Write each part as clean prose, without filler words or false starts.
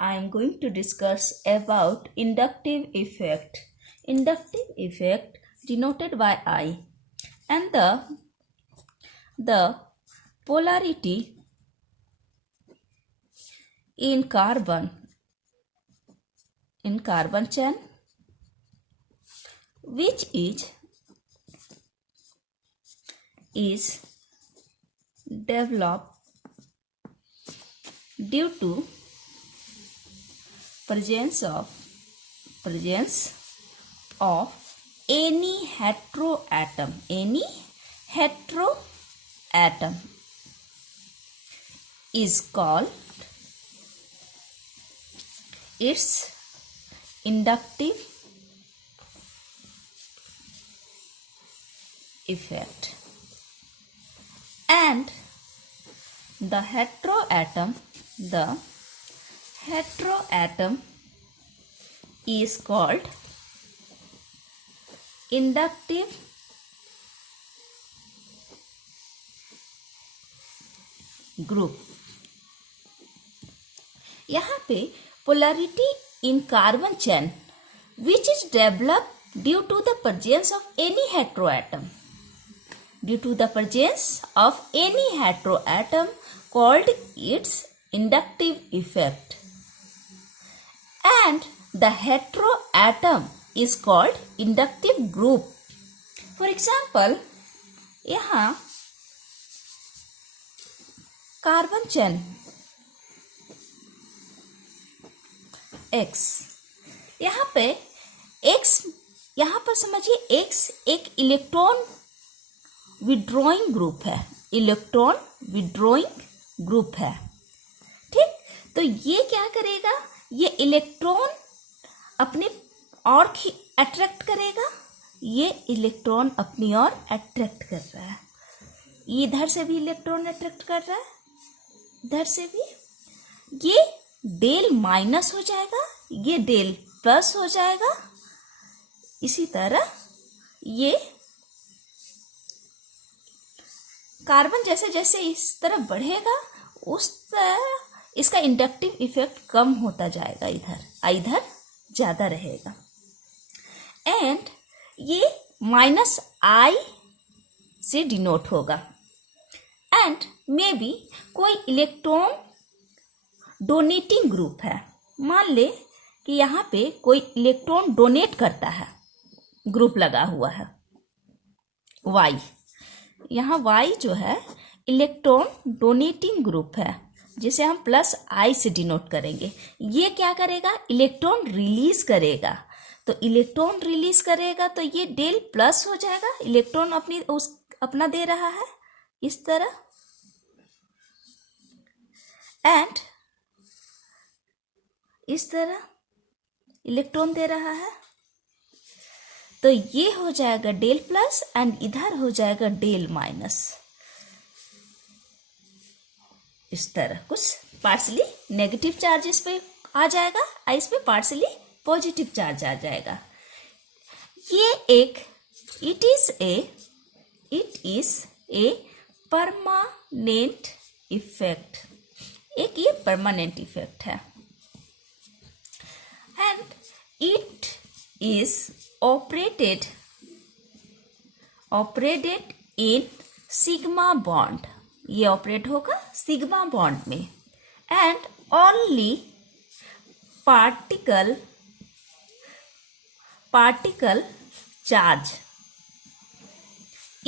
I am going to discuss about inductive effect. Inductive effect denoted by I, and the polarity in carbon chain, which is developed due to presence of any heteroatom is called its inductive effect, and the heteroatom is called inductive group. यहाँ पे polarity in carbon chain which is developed due to the presence of any heteroatom called its inductive effect, and the heteroatom is called inductive group. For example, यहाँ carbon chain X, यहाँ पर समझिए X एक electron withdrawing group है, ठीक। तो ये क्या करेगा, ये इलेक्ट्रॉन अपने और अट्रैक्ट करेगा, ये इलेक्ट्रॉन अपनी ओर अट्रैक्ट कर रहा है, इधर से भी इलेक्ट्रॉन अट्रैक्ट कर रहा है, इधर से भी। ये डेल माइनस हो जाएगा, ये डेल प्लस हो जाएगा। इसी तरह ये कार्बन जैसे जैसे इस तरफ बढ़ेगा उस तरह इसका इंडक्टिव इफेक्ट कम होता जाएगा, इधर ज्यादा रहेगा। एंड ये -I से डिनोट होगा। एंड मे बी कोई इलेक्ट्रॉन डोनेटिंग ग्रुप है, मान ले कि यहाँ पे कोई इलेक्ट्रॉन डोनेट करता है, ग्रुप लगा हुआ है Y। यहाँ Y जो है इलेक्ट्रॉन डोनेटिंग ग्रुप है, जिसे हम +I से डिनोट करेंगे। ये क्या करेगा, इलेक्ट्रॉन रिलीज करेगा। तो इलेक्ट्रॉन रिलीज करेगा तो ये डेल प्लस हो जाएगा, इलेक्ट्रॉन अपना दे रहा है इस तरह, एंड इस तरह इलेक्ट्रॉन दे रहा है। तो ये हो जाएगा डेल प्लस एंड इधर हो जाएगा डेल माइनस। इस तरह कुछ पार्शली नेगेटिव चार्ज इस पे आ जाएगा, इस पे पार्शली पॉजिटिव चार्ज आ जाएगा। ये it is a permanent effect, एक ये परमानेंट इफेक्ट है। And it is operated in sigma bond, ये ऑपरेट होगा सिग्मा बॉन्ड में। And only particle charge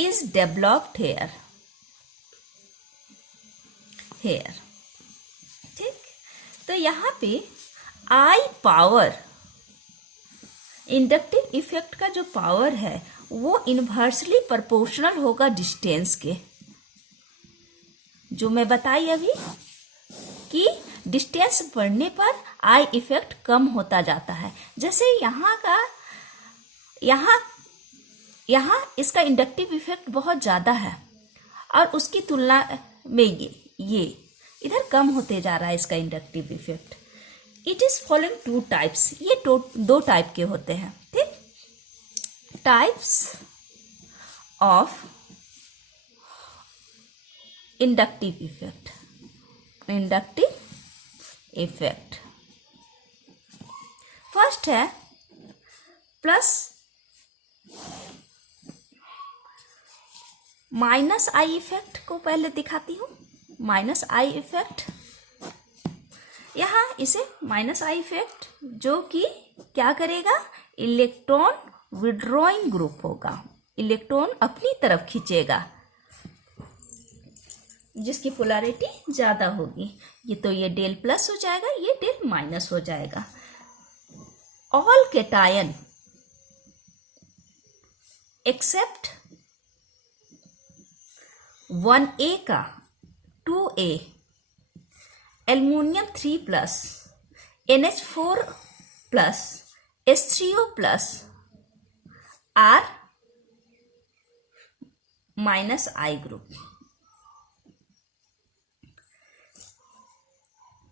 is developed here, ठीक। तो यहाँ पे I पावर, इंडक्टिव इफेक्ट का जो पावर है वो इनवर्सली प्रोपोर्शनल होगा डिस्टेंस के, जो मैं बताई अभी कि डिस्टेंस बढ़ने पर I इफेक्ट कम होता जाता है। जैसे यहाँ इसका इंडक्टिव इफेक्ट बहुत ज्यादा है और उसकी तुलना में ये इधर कम होते जा रहा है इसका inductive effect. It is following 2 types, ये 2 टाइप के होते हैं, ठीक। Types of inductive effect first है प्लस माइनस आई इफेक्ट को पहले दिखाती हूँ। माइनस आई इफेक्ट, यहाँ इसे माइनस आई इफेक्ट जो कि क्या करेगा, इलेक्ट्रॉन विड्रॉइंग ग्रुप होगा, इलेक्ट्रॉन अपनी तरफ खींचेगा जिसकी पोलैरिटी ज़्यादा होगी। ये तो ये डेल प्लस हो जाएगा, ये डेल माइनस हो जाएगा। ऑल कैटायन एक्सेप्ट 1A का 2A, aluminium 3 plus, NH4 plus, H3O plus are minus I group.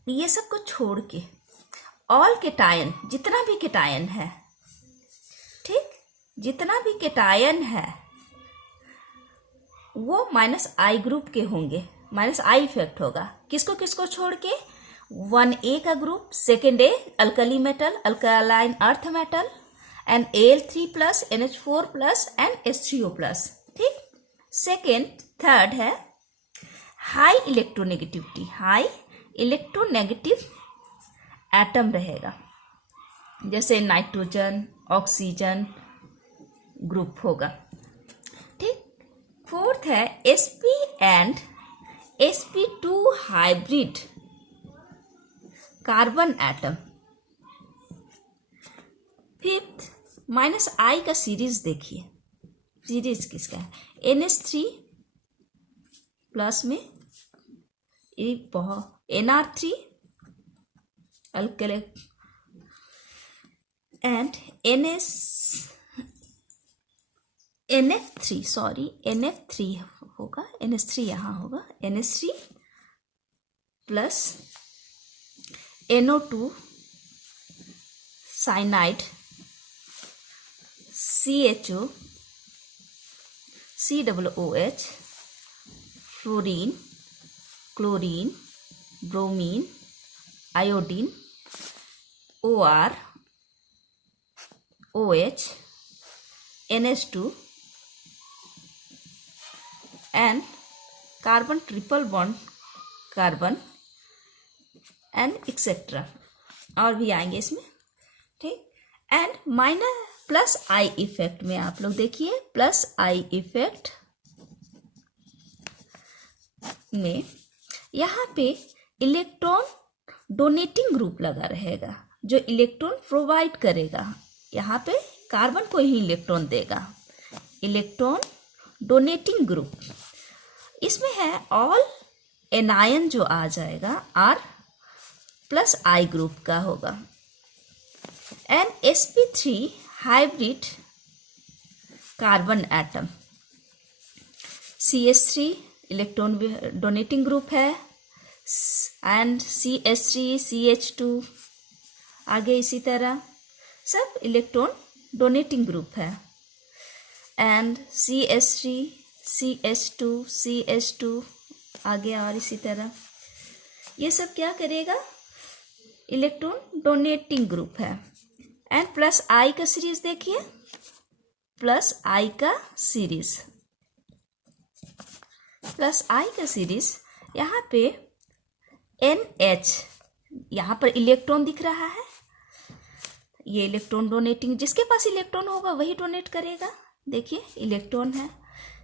ये सब को छोड़ के ऑल कैटायन, जितना भी कैटायन है, ठीक, जितना भी कैटायन है वो माइनस आई ग्रुप के होंगे, माइनस आई इफेक्ट होगा। किसको किसको छोड़ के, 1A का group, second A alkali metal, alkaline earth metal, and Al3 plus, NH4 plus and H3O plus, ठीक। सेकेंड, थर्ड है high electronegativity, high electronegative atom रहेगा, जैसे नाइट्रोजन, ऑक्सीजन ग्रुप होगा, ठीक। फोर्थ है sp and sp2 hybrid carbon atom. Fifth, minus I का series देखिए, series किसका है, NH3 प्लस में एक बहुत NR3 alkali and NF3, sorry NF3 होगा, NH3 यहाँ होगा, NH3 plus NO2 cyanide, CHO, COOH, fluorine, chlorine, bromine, iodine, OR, OH, NH2 and carbon triple bond carbon and etcetera, और भी आएंगे इसमें, ठीक। And minus plus I effect में आप लोग देखिए, प्लस आई इफेक्ट में यहाँ पे इलेक्ट्रॉन डोनेटिंग ग्रुप लगा रहेगा, जो इलेक्ट्रॉन प्रोवाइड करेगा, यहाँ पे कार्बन को ही इलेक्ट्रॉन देगा, इलेक्ट्रॉन डोनेटिंग ग्रुप। इसमें है ऑल एनायन जो आ जाएगा R प्लस आई ग्रुप का होगा, and sp3 hybrid carbon atom, CH3 electron donating group है, एंड CH3 CH2 आगे इसी तरह सब इलेक्ट्रॉन डोनेटिंग ग्रुप है, एंड CH3 CH2 CH2 आगे और इसी तरह, ये सब क्या करेगा, इलेक्ट्रॉन डोनेटिंग ग्रुप है। एंड प्लस आई का सीरीज देखिए, प्लस आई का सीरीज, प्लस आई का सीरीज, यहाँ पे NH, यहाँ पर इलेक्ट्रॉन दिख रहा है, ये इलेक्ट्रॉन डोनेटिंग, जिसके पास इलेक्ट्रॉन होगा वही डोनेट करेगा। देखिए इलेक्ट्रॉन है,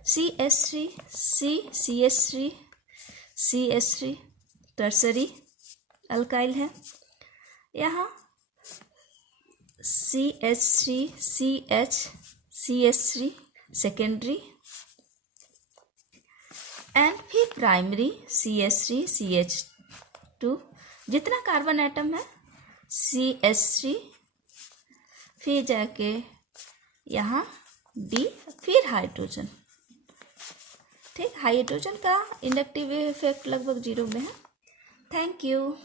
CH3 CH3 CH3 tertiary alkyl है, यहाँ CH3 CH3 सेकेंडरी, एंड फिर प्राइमरी CH3 CH2, जितना कार्बन एटम है CH3, फिर जाके यहाँ D, फिर हाइड्रोजन, ठीक। हाइड्रोजन का इंडक्टिव इफेक्ट लगभग 0 में है। Thank you.